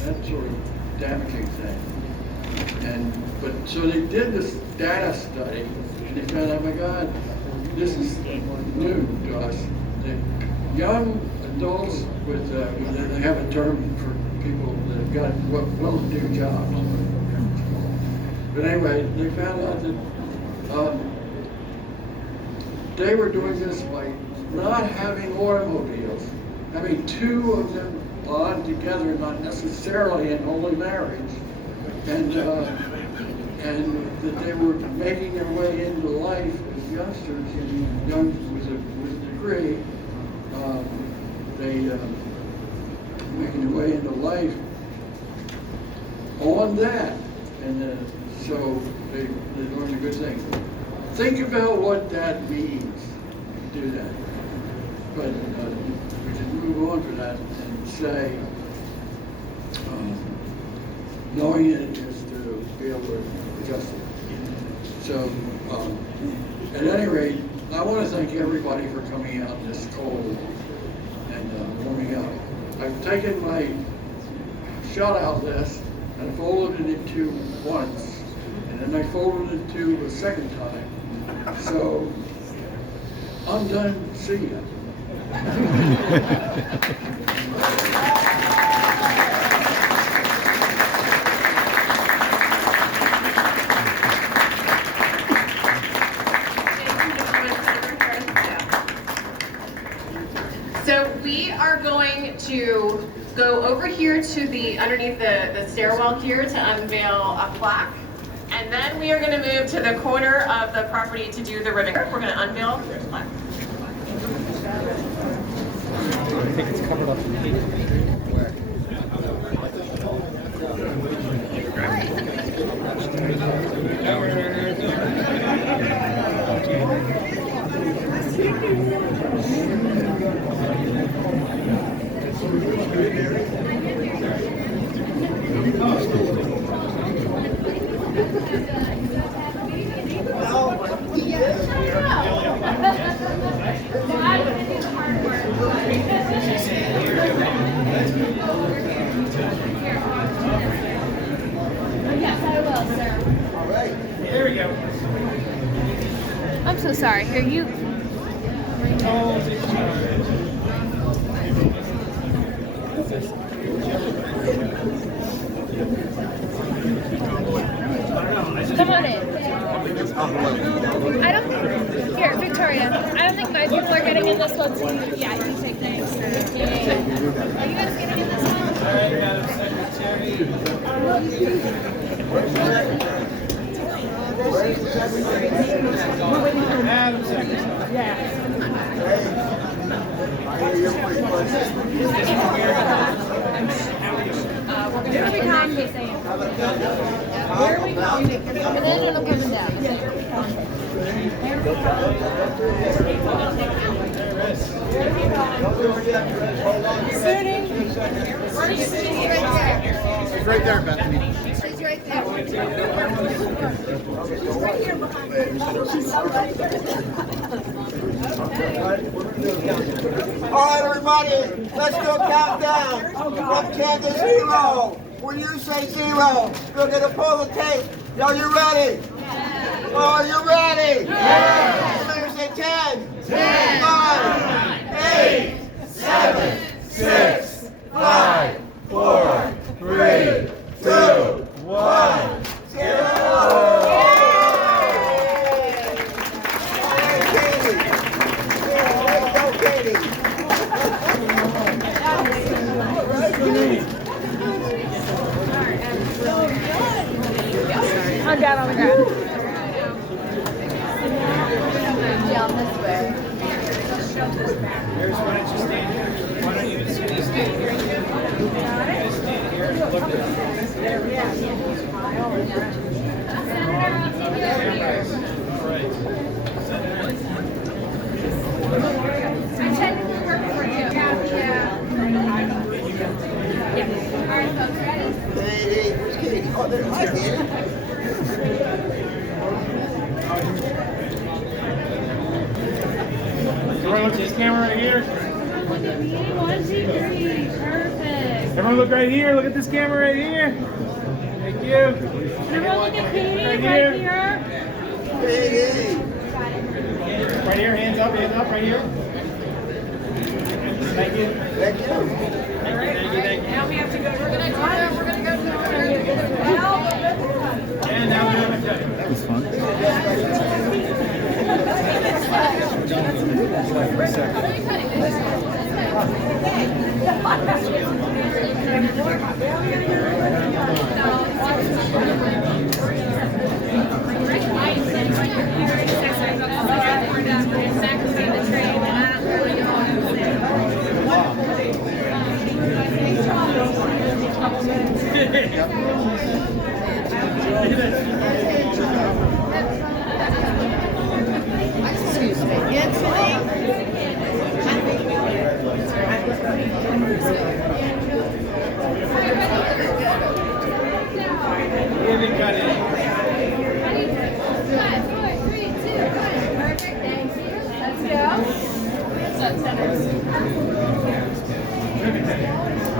that sort of damaging thing. But so they did this data study, and they found, oh my God, this is new to us. The young adults with, they have a term for people that have got well-to-do jobs. But anyway, they found out that they were doing this by not having automobiles, having two of them bond together, not necessarily in holy marriage, and that they were making their way into life as youngsters, and young with a degree, making their way into life on that, and so they learned a good thing. Think about what that means to do that. but we can move on to that and say, knowing it is to be able to adjust it. So, at any rate, I want to thank everybody for coming out this cold and warming up. I've taken my shout-out list and folded it into once, and then I folded it to a second time. So, I'm done. See ya. So we are going to go over here to the, underneath the stairwell here to unveil a plaque. And then we are going to move to the corner of the property to do the ribbon. We're going to unveil the plaque. I think it's covered up in Yes, I will, sir. All right. There we go. I'm so sorry. Here, you. Come on in. I don't think. Here, Victoria. I don't think my people are getting in this one. So yeah, you can take thanks. Yeah. Are you guys getting in this one? All right, Madam Secretary. Madam Secretary. Where are we going? Where are we going? And then it'll come down. Sitting. Where are you sitting? It's right there, Bethany. She's right there. She's right here behind me. She's so All right, everybody, let's do a countdown from 10 to 0. When you say 0, we're going to pull the tape. Are you ready? Yes. Are you ready? Yes. Say 10, 10, 9, 8, 7, 6, 5, 4, 3, 2, 1, 0. I'm down on the ground. Down this way. Here's why don't you stand here? Why don't you stand here? Stand here and look I'm technically working for you. Yeah. All right, folks, ready? Katie, where's Katie? Oh, there's Katie. Everyone look at this camera right here. Look at me. 1, 2, 3. Perfect. Everyone look right here. Look at this camera right here. Thank you. Everyone look at Katie right here. Katie. Right here, hands up, right here. Thank you. Thank you. Now we have to go. We're gonna go to the And now we're going to tell you. That was fun. Excuse me.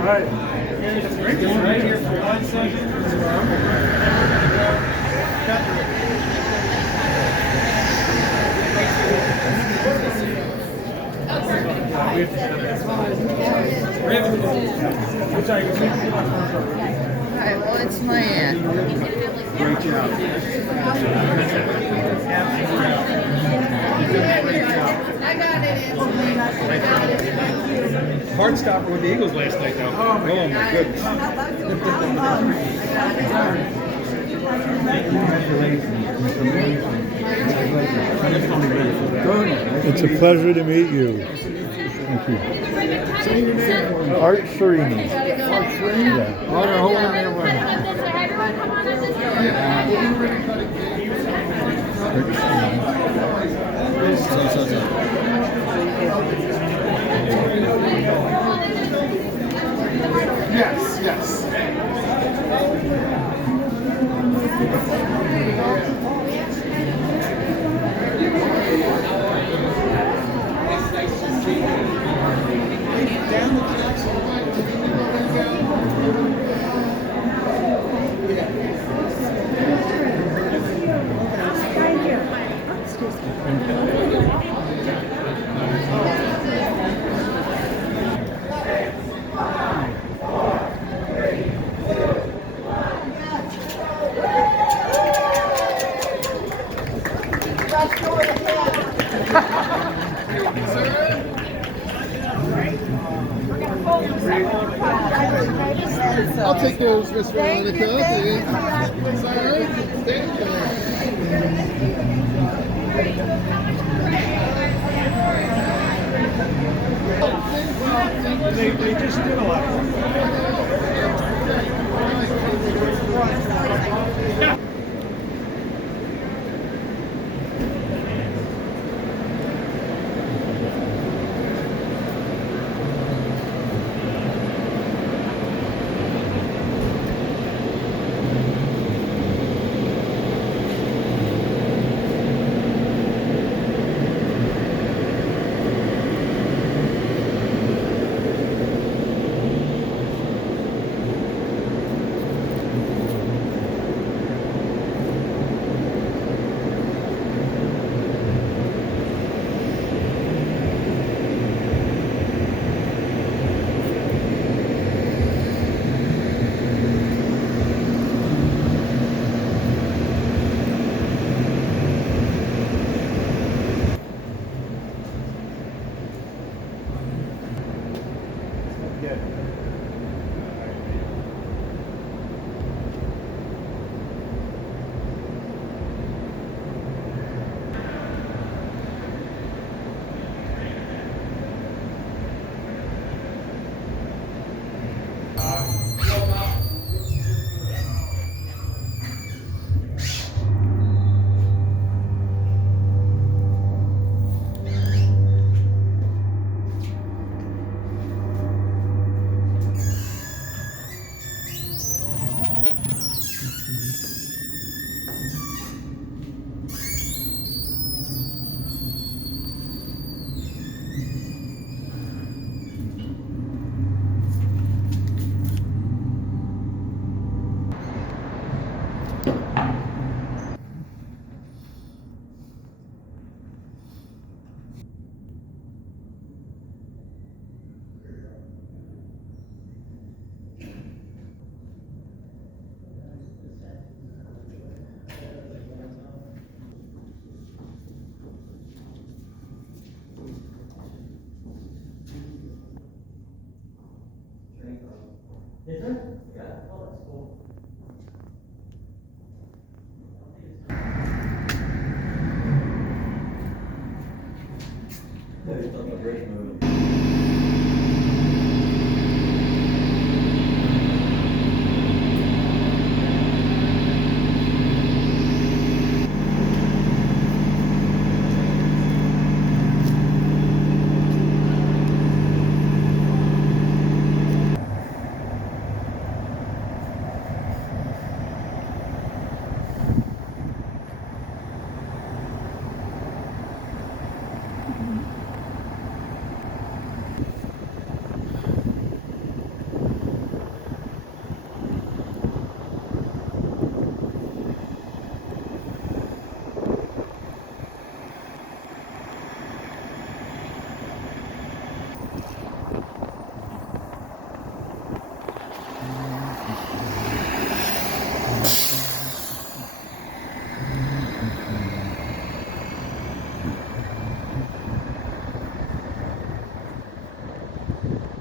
right. Right here for 1 second. Alright, well, it's my end. Great job. I got it. Heartstopper with the Eagles last night, though. Oh my goodness. It's a pleasure to meet you. Thank you. Say your name for me. Art Serini. Art Serini? Yeah. Honor holding me away. Everyone come on up this way. Yes, yes. I'll take those, Miss Veronica. Sorry. Thank you. They just did a lot.